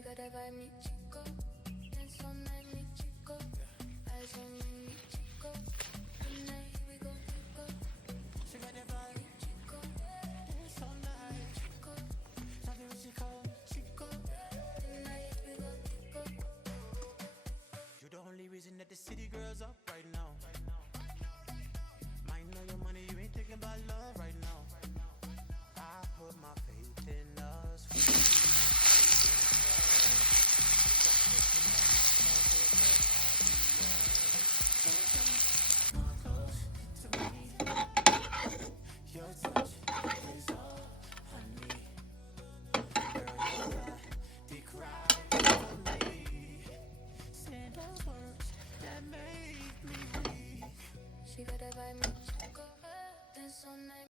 figura vai mi chico, dance all night mi chico, eyes on me mi chico, tonight.